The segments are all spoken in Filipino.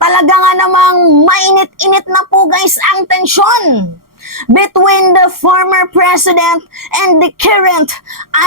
Talaga nga namang mainit-init na po guys ang tensyon between the former president and the current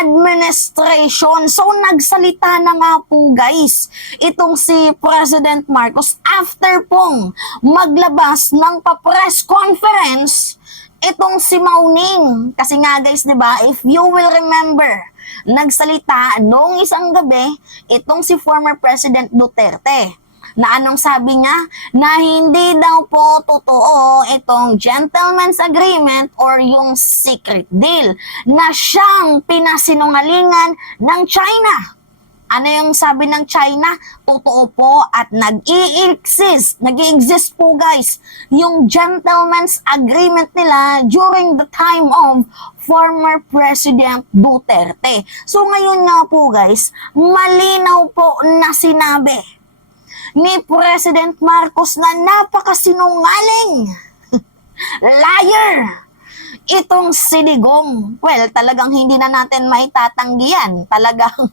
administration. So nagsalita na nga po guys itong si President Marcos after pong maglabas ng pa-press conference itong si Mauning. Kasi nga guys, 'di ba? If you will remember, nagsalita noong isang gabi itong si former President Duterte na anong sabi niya? Na hindi daw po totoo itong gentleman's agreement or yung secret deal na siyang pinasinungalingan ng China. Ano yung sabi ng China? Totoo po at nag-i-exist po guys yung gentleman's agreement nila during the time of former President Duterte. So ngayon nga po guys, malinaw po na sinabi ni President Marcos na napakasinungaling liar itong si Digong. Well, talagang hindi na natin maitatanggihan. Talagang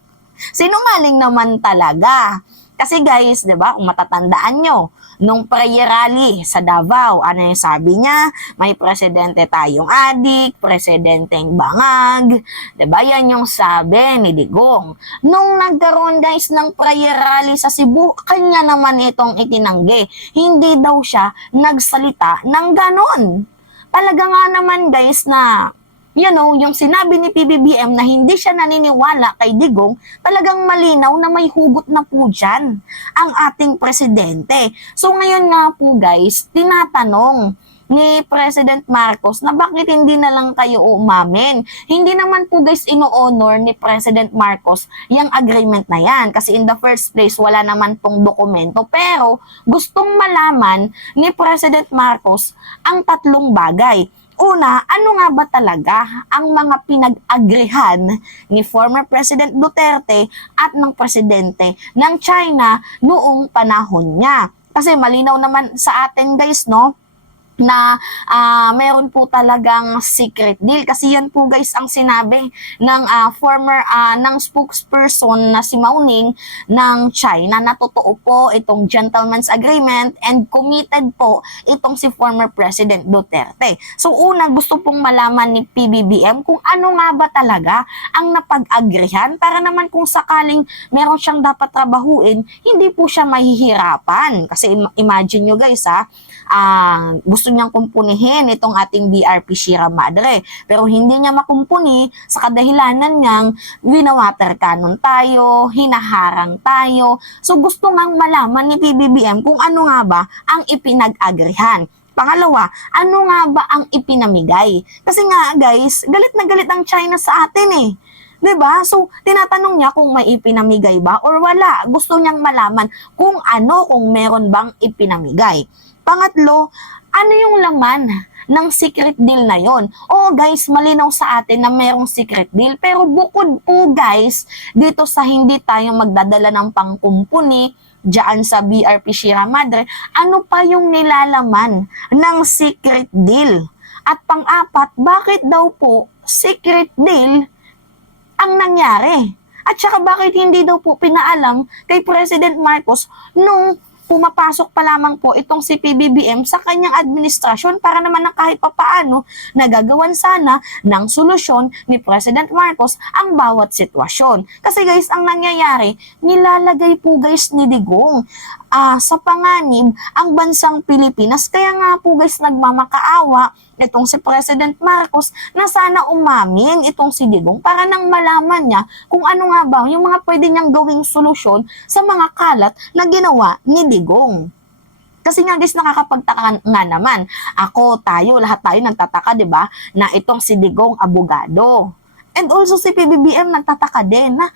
sinungaling naman talaga. Kasi guys, 'di ba, kung matatandaan nyo, nung prayer rally sa Davao, ano yung sabi niya? May presidente tayong adik, presidenteng bangag, 'di ba? Yan yung sabi ni Digong. Nung nagkaroon guys ng prayer rally sa Cebu, kanya naman itong itinanggi. Hindi daw siya nagsalita ng ganon. Talaga nga naman guys na yung sinabi ni PBBM na hindi siya naniniwala kay Digong, talagang malinaw na may hugot na po dyan ang ating presidente. So ngayon nga po guys, tinatanong ni President Marcos na bakit hindi na lang kayo umamin. Hindi naman po guys ino-honor ni President Marcos yung agreement na yan. Kasi in the first place, wala naman pong dokumento. Pero gustong malaman ni President Marcos ang tatlong bagay. Una, ano nga ba talaga ang mga pinag-agrihan ni former President Duterte at ng presidente ng China noong panahon niya? Kasi malinaw naman sa atin guys, no? Na meron po talagang secret deal kasi yan po guys ang sinabi ng former ng spokesperson na si Mauning ng China na totoo po itong gentleman's agreement and committed po itong si former President Duterte. So una, gusto pong malaman ni PBBM kung ano nga ba talaga ang napag-agrihan para naman kung sakaling meron siyang dapat trabahuin, hindi po siya mahihirapan. Kasi imagine nyo guys gusto niyang kumpunihin itong ating BRP Sierra Madre. Pero hindi niya makumpuni sa kadahilanan niyang winawater cannon tayo, hinaharang tayo. So gusto ngang malaman ni PBBM kung ano nga ba ang ipinag-agrihan. Pangalawa, ano nga ba ang ipinamigay? Kasi nga guys, galit na galit ang China sa atin eh. 'Di ba? So, tinatanong niya kung may ipinamigay ba or wala. Gusto niyang malaman kung meron bang ipinamigay. Pangatlo, ano yung laman ng secret deal na yon? Oo guys, malinaw sa atin na merong secret deal. Pero bukod po guys, dito sa hindi tayo magdadala ng pangkumpuni diyan sa BRP Sierra Madre, ano pa yung nilalaman ng secret deal? At pang-apat, bakit daw po secret deal ang nangyari? At saka bakit hindi daw po pinaalam kay President Marcos nung pumapasok pa lamang po itong si PBBM sa kanyang administrasyon para naman na kahit papaano nagagawan sana ng solusyon ni President Marcos ang bawat sitwasyon. Kasi guys, ang nangyayari, nilalagay po guys ni Digong sa panganib ang bansang Pilipinas. Kaya nga po guys, nagmamakaawa itong si President Marcos na sana umamin itong si Digong para nang malaman niya kung ano nga ba yung mga pwede niyang gawing solusyon sa mga kalat na ginawa ni Digong. Kasi nga guys, nakakapagtaka nga naman. Lahat tayo nagtataka, 'di ba, na itong si Digong abogado. And also si PBBM nagtataka din na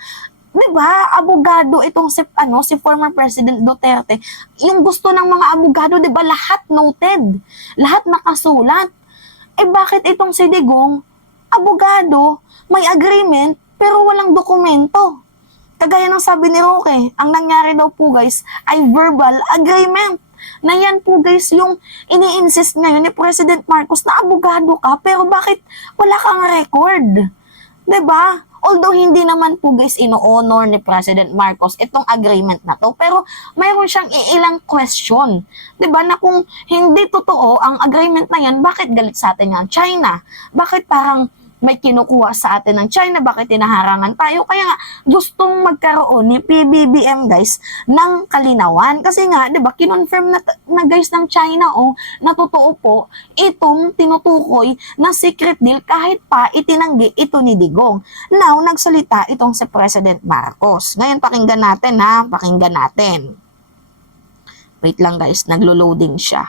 'di ba, abogado itong si former President Duterte. Yung gusto ng mga abogado, 'di ba, lahat noted, lahat nakasulat. Bakit itong si Digong, abogado, may agreement, pero walang dokumento? Kagaya ng sabi ni Roque, ang nangyari daw po guys ay verbal agreement. Na yan po guys yung ini-insist ngayon ni President Marcos na abogado ka, pero bakit wala kang record? 'Di ba? Although hindi naman po guys ino-honor ni President Marcos itong agreement na to, pero mayroon siyang ilang question. 'Di ba na kung hindi totoo ang agreement na yan, bakit galit sa atin ang China? Bakit parang may kinukuha sa atin ng China, bakit tinaharangan tayo? Kaya nga, gustong magkaroon ni PBBM guys ng kalinawan. Kasi nga, di ba, kinonfirm na guys ng China, na totoo po, itong tinutukoy na secret deal kahit pa itinanggi ito ni Digong. Now, nagsalita itong si President Marcos. Ngayon, pakinggan natin ha, pakinggan natin. Wait lang guys, naglo-loading siya.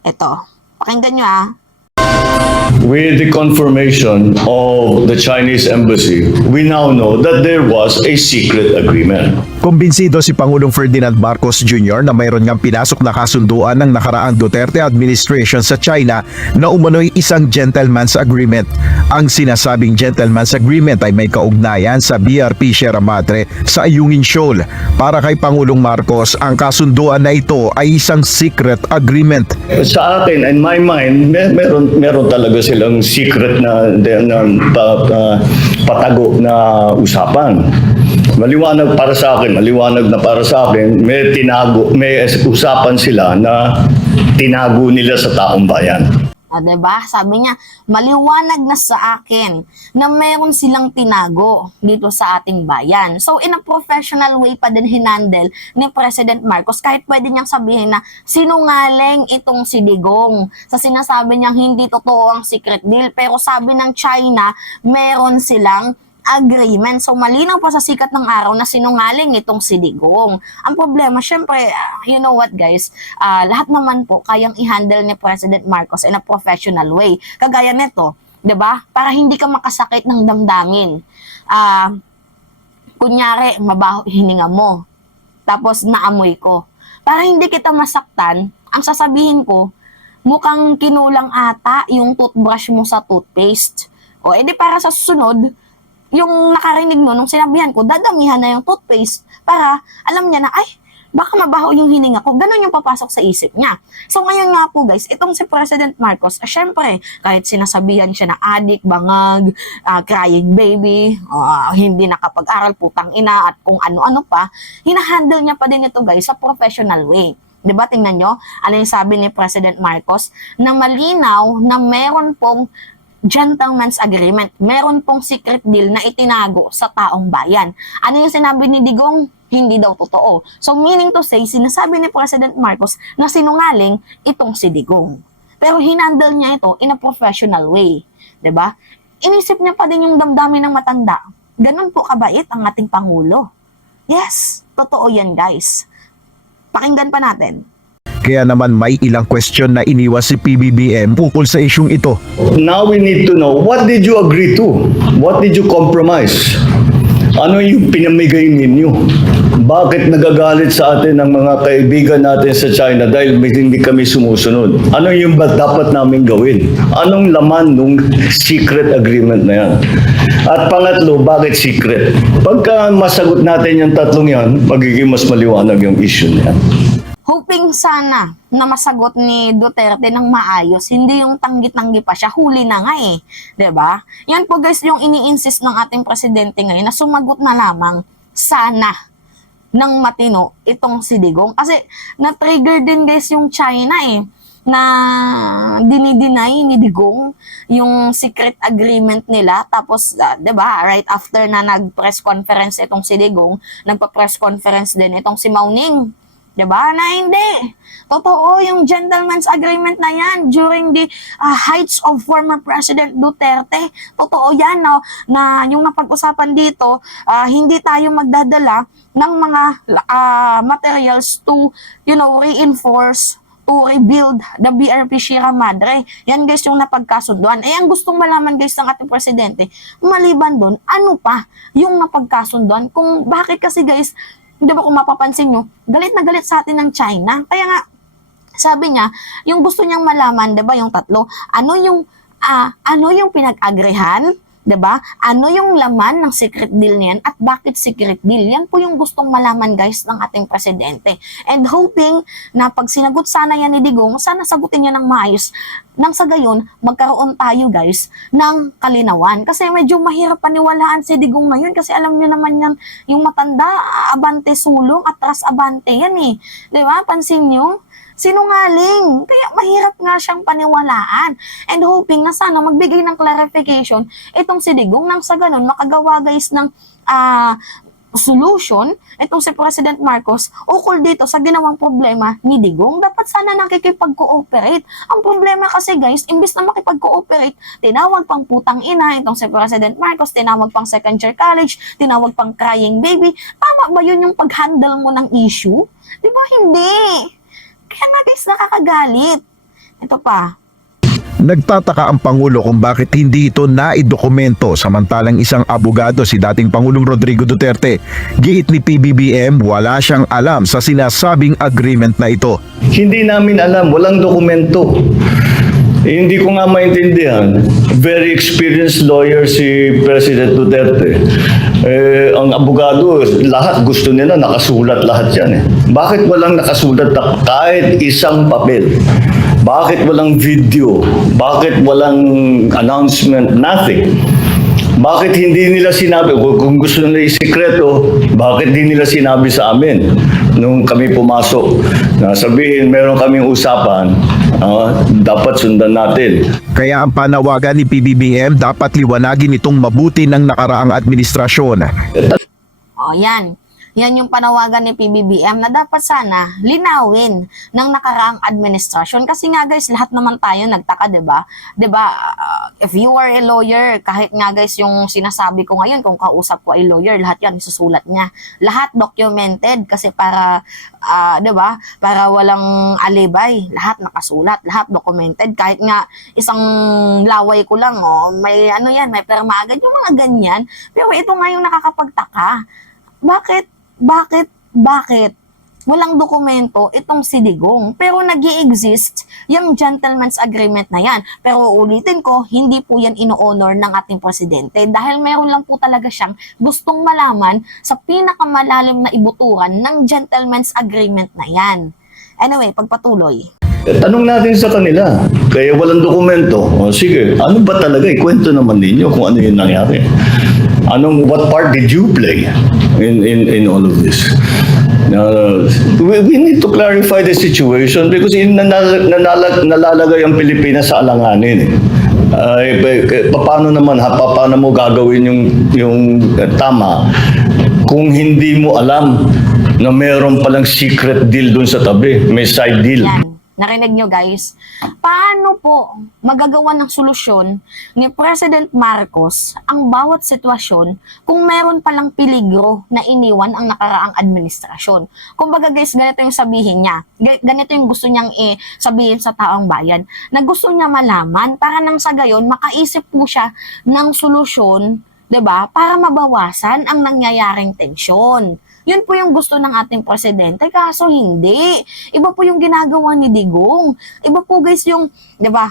Ito, pakinggan nyo ha. With the confirmation of the Chinese embassy, we now know that there was a secret agreement. Kumbinsido si Pangulong Ferdinand Marcos Jr. na mayroon ngang pinasok na kasunduan ng nakaraang Duterte administration sa China na umano'y isang gentleman's agreement. Ang sinasabing gentleman's agreement ay may kaugnayan sa BRP Sierra Madre sa Ayungin Shoal. Para kay Pangulong Marcos, ang kasunduan na ito ay isang secret agreement. Sa akin, in my mind, meron talaga silang secret na patago na usapan. Maliwanag na para sa akin, may usapan sila na tinago nila sa taong bayan. Diba? Sabi niya, maliwanag na sa akin na meron silang tinago dito sa ating bayan. So, in a professional way pa din hinandle ni President Marcos, kahit pwede niyang sabihin na sinungaling itong si Digong. Sa sinasabi niyang hindi totoo ang secret deal, pero sabi ng China, meron silang agreement. So, malinaw pa sa sikat ng araw na sinungaling itong si Digong. Ang problema, syempre, you know what guys, lahat naman po kayang i-handle ni President Marcos in a professional way. Kagaya nito, 'di ba? Para hindi ka makasakit ng damdamin. Kunyari, mabaho hininga mo. Tapos naamoy ko. Para hindi kita masaktan, ang sasabihin ko, mukhang kinulang ata yung toothbrush mo sa toothpaste. O edi para sa susunod, yung nakarinig nung sinabihan ko, dadamihan na yung toothpaste para alam niya na, ay, baka mabaho yung hininga ko. Ganun yung papasok sa isip niya. So ngayon nga po guys, itong si President Marcos, syempre, kahit sinasabihan siya na adik, bangag, crying baby, hindi nakapag-aral, putang ina, at kung ano-ano pa, hinahandle niya pa din ito guys sa professional way. Diba, tingnan nyo, ano yung sabi ni President Marcos, na malinaw na meron pong gentleman's agreement. Meron pong secret deal na itinago sa taong bayan. Ano yung sinabi ni Digong? Hindi daw totoo. So meaning to say, sinasabi ni President Marcos na sinungaling itong si Digong. Pero hinandle niya ito in a professional way. 'Di ba? Inisip niya pa din yung damdamin ng matanda. Ganun po kabait ang ating Pangulo. Yes, totoo yan guys. Pakinggan pa natin. Kaya naman may ilang question na iniwas si PBBM ukol sa isyung ito. Now we need to know, what did you agree to? What did you compromise? Ano yung pinamigay ninyo? Bakit nagagalit sa atin ang mga kaibigan natin sa China dahil hindi kami sumusunod? Ano yung dapat namin gawin? Anong laman ng secret agreement na yan? At pangatlo, bakit secret? Pagka masagot natin yung tatlong yan, magiging mas maliwanag yung issue niyan. Hoping sana na masagot ni Duterte ng maayos, hindi yung tanggi-tanggi pa siya, huli na nga eh. 'Di ba? Yan po guys yung ini-insist ng ating presidente ngayon na sumagot na lamang sana ng matino itong si Digong. Kasi na-trigger din guys yung China eh, na dinideny ni Digong yung secret agreement nila. Tapos, 'di ba, right after na nag-press conference itong si Digong, nagpa-press conference din itong si Mao Ning. Diba? Na hindi. Totoo yung gentleman's agreement na yan during the heights of former President Duterte. Totoo yan, no? Na yung napag-usapan dito, hindi tayo magdadala ng mga materials to, reinforce, to rebuild the BRP Sierra Madre. Yan guys yung napagkasunduan. Ang gustong malaman guys ng ating presidente, maliban doon, ano pa yung napagkasunduan? Kung bakit kasi guys, di ba kung mapapansin nyo, galit na galit sa atin ng China. Kaya nga, sabi niya, yung gusto niyang malaman, di ba, yung tatlo, ano yung pinag-agrehan, di ba? Ano yung laman ng secret deal niyan at bakit secret deal? Yan po yung gustong malaman guys ng ating presidente. And hoping na pag sinagot sana yan ni Digong, sana sagutin niya ng maayos. nang sa gayon, magkaroon tayo guys ng kalinawan. Kasi medyo mahirap paniwalaan si Digong ngayon kasi alam nyo naman yan, yung matanda, abante sulong, atras abante yan eh. Diba? Pansin nyo? Sinungaling. Kaya mahirap nga siyang paniwalaan. And hoping na sana magbigay ng clarification itong si Digong nang sa ganon makagawa guys ng solution, itong si President Marcos, ukol dito sa ginawang problema ni Digong. Dapat sana nakikipag-cooperate. Ang problema kasi guys, imbis na makipag-cooperate, tinawag pang putang ina, itong si President Marcos, tinawag pang second year college, tinawag pang crying baby. Tama ba yun yung pag-handle mo ng issue? Di ba hindi? Kaya nga guys, nakakagalit. Ito pa, Nagtataka ang Pangulo kung bakit hindi ito naidokumento samantalang isang abogado si dating Pangulong Rodrigo Duterte. Giit ni PBBM, wala siyang alam sa sinasabing agreement na ito. Hindi namin alam, walang dokumento. Hindi ko nga maintindihan. Very experienced lawyer si President Duterte. Ang abogado, lahat gusto nila nakasulat lahat yan eh. Bakit walang nakasulat na kahit isang papel? Bakit walang video? Bakit walang announcement? Nothing. Bakit hindi nila sinabi, kung gusto nila isikreto, bakit hindi nila sinabi sa amin nung kami pumasok? Na sabihin, meron kaming usapan, dapat sundan natin. Kaya ang panawagan ni PBBM dapat liwanagin itong mabuti ng nakaraang administrasyon. o yan. Yan yung panawagan ni PBBM na dapat sana linawin ng nakaraang administrasyon. Kasi nga guys, lahat naman tayo nagtaka, 'di ba? 'Di ba? If you are a lawyer, kahit nga guys yung sinasabi ko ngayon, kung kausap ko ay lawyer, lahat yan isusulat niya. Lahat documented kasi para 'di ba? Para walang alibay, lahat nakasulat, lahat documented. Kahit nga isang laway ko lang, may ano yan, may perma agad yung mga ganyan. Pero ito nga yung nakakapagtaka. Bakit walang dokumento itong si Digong? Pero nag-i-exist yung gentleman's agreement na yan. Pero ulitin ko, hindi po yan ino-honor ng ating presidente dahil meron lang po talaga siyang gustong malaman sa pinakamalalim na ibuturan ng gentleman's agreement na yan. Anyway, pagpatuloy. Tanong natin sa kanila, kaya walang dokumento. O sige, ano ba talaga? Ikwento naman ninyo kung ano yung nangyari. What part did you play in all of this? We need to clarify the situation because nalalagay ang Pilipinas sa alanganin. Paano mo gagawin yung tama kung hindi mo alam na meron palang secret deal dun sa tabi, may side deal. Yan. Narinig nyo guys, paano po magagawa ng solusyon ni President Marcos ang bawat sitwasyon kung meron palang peligro na iniwan ang nakaraang administrasyon? Kumbaga guys, ganito yung sabihin niya. Ganito yung gusto niyang sabihin sa taong bayan na gusto niya malaman para nang sa gayon makaisip po siya ng solusyon, 'di ba? Para mabawasan ang nangyayaring tensyon. Yun po yung gusto ng ating presidente, kaso hindi. Iba po yung ginagawa ni Digong. Iba po guys yung, di ba,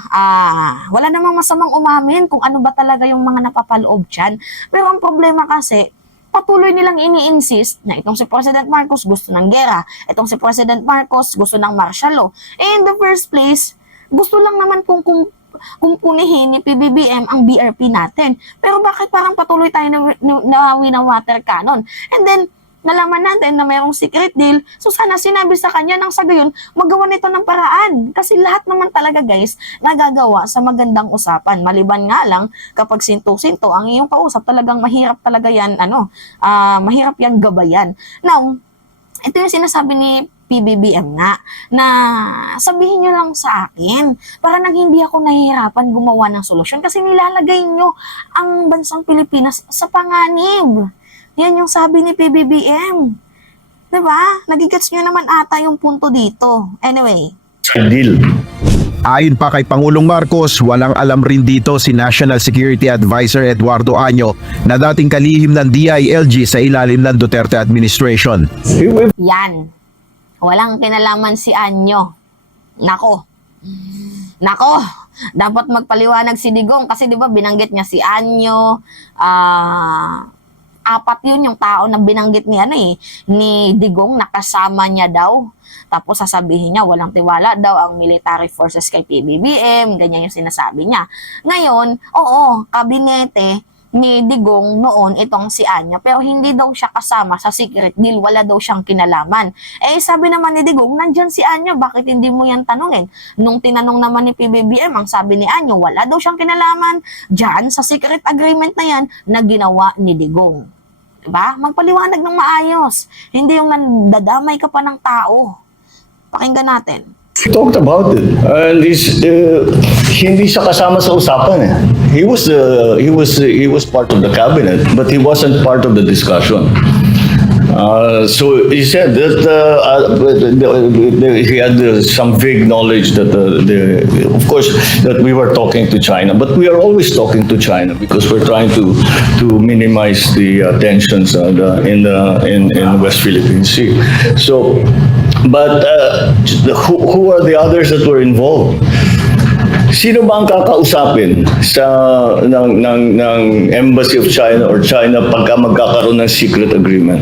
wala namang masamang umamin kung ano ba talaga yung mga napapaloob dyan. Pero ang problema kasi, patuloy nilang ini-insist na itong si President Marcos gusto ng gera, itong si President Marcos gusto ng martial law. In the first place, gusto lang naman pong kumpunihin ni PBBM ang BRP natin. Pero bakit parang patuloy tayo na wina-water cannon? And then, nalaman natin na mayroong secret deal, so sana sinabi sa kanya nang sa gayon magawa nito ng paraan. Kasi lahat naman talaga guys, nagagawa sa magandang usapan. Maliban nga lang, kapag sinto-sinto, ang iyong kausap talagang mahirap talaga yan, mahirap yan gabayan. Now, ito yung sinasabi ni PBBM nga, na sabihin nyo lang sa akin, para nang hindi ako nahihirapan gumawa ng solusyon kasi nilalagay nyo ang bansang Pilipinas sa panganib. Yan yung sabi ni PBBM. Diba? Nagigets nyo naman ata yung punto dito. Anyway. Deal. Ayon pa kay Pangulong Marcos, walang alam rin dito si National Security Advisor Eduardo Año na dating kalihim ng DILG sa ilalim ng Duterte administration. Yan. Walang kinalaman si Año. Nako, dapat magpaliwanag si Digong kasi 'di ba binanggit niya si Año, apat yun yung tao na binanggit ni ni Digong, nakasama niya daw. Tapos sasabihin niya walang tiwala daw ang military forces kay PBBM, ganyan yung sinasabi niya. Ngayon, oo, kabinete ni Digong noon itong si Anya, pero hindi daw siya kasama sa secret deal, wala daw siyang kinalaman. Eh sabi naman ni Digong, nandyan si Anya, bakit hindi mo yan tanungin? Nung tinanong naman ni PBBM, ang sabi ni Anya, wala daw siyang kinalaman dyan sa secret agreement na yan na ginawa ni Digong. Diba? Magpaliwanag ng maayos, hindi yung nandadamay ka pa ng tao. Pakinggan natin. Talked about it, and hindi siya kasama sa usapan eh. He was part of the cabinet, but he wasn't part of the discussion. So he said that he had some vague knowledge that of course, that we were talking to China, but we are always talking to China because we're trying to minimize the tensions in West Philippine Sea. So, but who are the others that were involved? Sino ba ang kakausapin ng Embassy of China or China pagka magkakaroon ng secret agreement?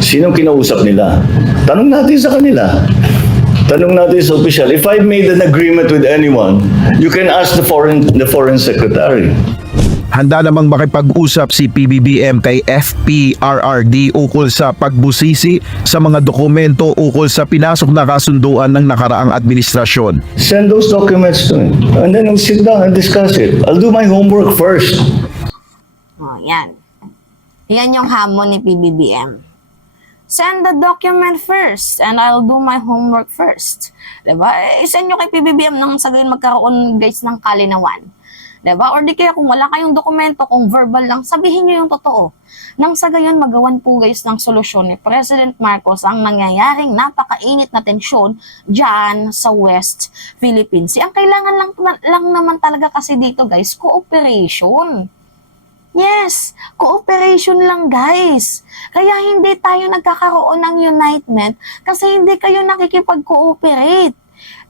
Sinong kinausap nila? Tanong natin sa kanila. Tanong natin sa official. If I made an agreement with anyone, you can ask the foreign secretary. Handa namang makipag-usap si PBBM kay FPRRD ukol sa pagbusisi sa mga dokumento ukol sa pinasok na kasunduan ng nakaraang administrasyon. Send those documents to me. And then we'll sit down and discuss it. I'll do my homework first. Oh, yan. Yan yung hamon ni PBBM. Send the document first and I'll do my homework first. Diba? I-send nyo kay PBBM nang sa gayon magkaroon guys ng kalinawan. Diba? Or di kaya kung wala kayong dokumento, kung verbal lang, sabihin nyo yung totoo. Nang sa gayon magawan po guys ng solusyon ni President Marcos ang nangyayaring napakainit na tensyon dyan sa West Philippine Sea. Ang kailangan lang naman talaga kasi dito guys, cooperation. Yes, cooperation lang guys. Kaya hindi tayo nagkakaroon ng unitement kasi hindi kayo nakikipag-cooperate.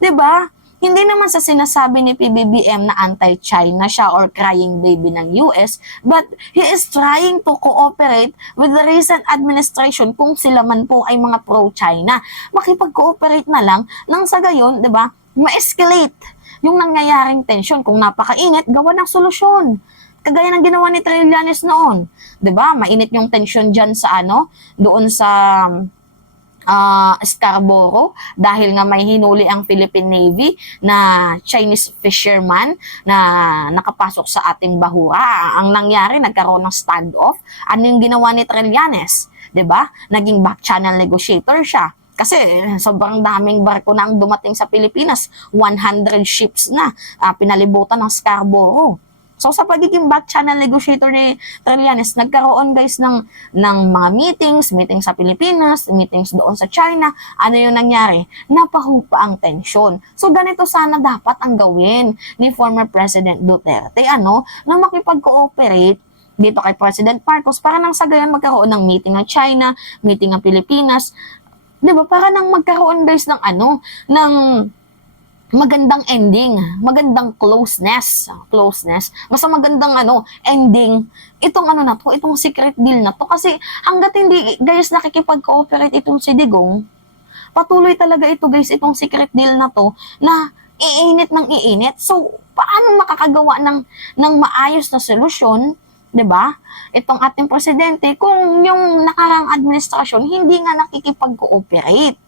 'Di ba? Hindi naman sa sinasabi ni PBBM na anti-China siya or crying baby ng US, but he is trying to cooperate with the recent administration kung sila man po ay mga pro-China. Makipag-cooperate na lang nang sa gayon, 'di ba? Ma-escalate yung nangyayaring tension. Kung napakainit, gawa ng solusyon. Kagaya ng ginawa ni Trillanes noon. 'Di ba? Mainit yung tension diyan sa doon sa Scarborough dahil nga may hinuli ang Philippine Navy na Chinese fisherman na nakapasok sa ating bahura. Ang nangyari, nagkaroon ng standoff. Ano yung ginawa ni Trillanes? 'Di ba? Naging back channel negotiator siya. Kasi sobrang daming barko na ang dumating sa Pilipinas. 100 ships na pinalibutan ng Scarborough. So sa pagiging back channel negotiator ni Trillanes, nagkaroon guys ng mga meetings sa Pilipinas, meetings doon sa China. Ano yung nangyari? Napahupa ang tensyon. So ganito sana dapat ang gawin ni former President Duterte, na makipag-cooperate dito kay President Marcos para nang sa gayon magkaroon ng meeting ng China, meeting ng Pilipinas. 'Di ba? Para nang magkaroon guys ng ng magandang ending, magandang closeness, basta magandang ending itong itong secret deal na to kasi hangga't hindi guys nakikipag-cooperate itong si Digong, patuloy talaga ito guys itong secret deal na to na iinit ng iinit. So paano makakagawa ng maayos na solusyon, 'di ba? Itong ating presidente kung yung nakarang administrasyon hindi nga nakikipag-cooperate.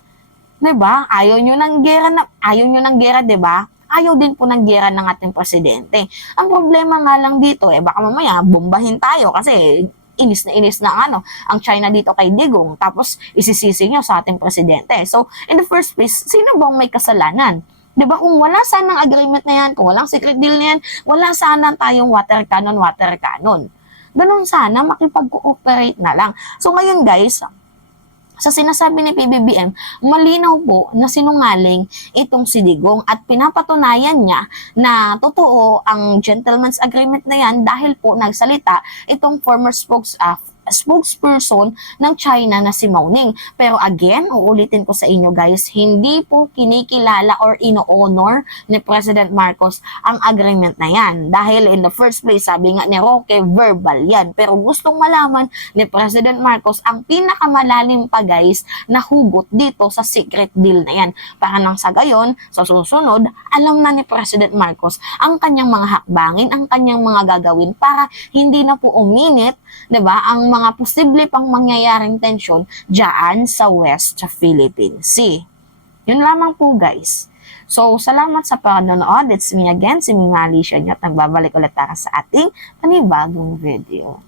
'Di ba? Ayaw nyo ng gera, 'di ba? Ayaw din po ng gera ng ating presidente. Ang problema nga lang dito, baka mamaya bombahin tayo kasi inis na ang China dito kay Digong, tapos isisisi nyo sa ating presidente. So, in the first place, sino bang may kasalanan? 'Di ba? Kung wala sanang agreement na yan, kung walang secret deal na yan, wala sana tayong water cannon. Ganun sana, makipag-cooperate na lang. So, ngayon guys, sa sinasabi ni PBBM, malinaw po na sinungaling itong si Digong at pinapatunayan niya na totoo ang gentleman's agreement na yan dahil po nagsalita itong former spokesperson ng China na si Mao Ning. Pero again, uulitin ko sa inyo guys, hindi po kinikilala or ino-honor ni President Marcos ang agreement na yan. Dahil in the first place, sabi nga ni Roque, verbal yan. Pero gustong malaman ni President Marcos ang pinakamalalim pa guys na hugot dito sa secret deal na yan. Para nang sa gayon, sa susunod, alam na ni President Marcos ang kanyang mga hakbangin, ang kanyang mga gagawin para hindi na po uminit, 'di ba, ang mga posible pang mangyayaring tensyon diyan sa West Philippine Sea. Yun lamang po guys. So, salamat sa panonood. It's me again, si Mima Alicia Nyot. Nagbabalik ulit para sa ating panibagong video.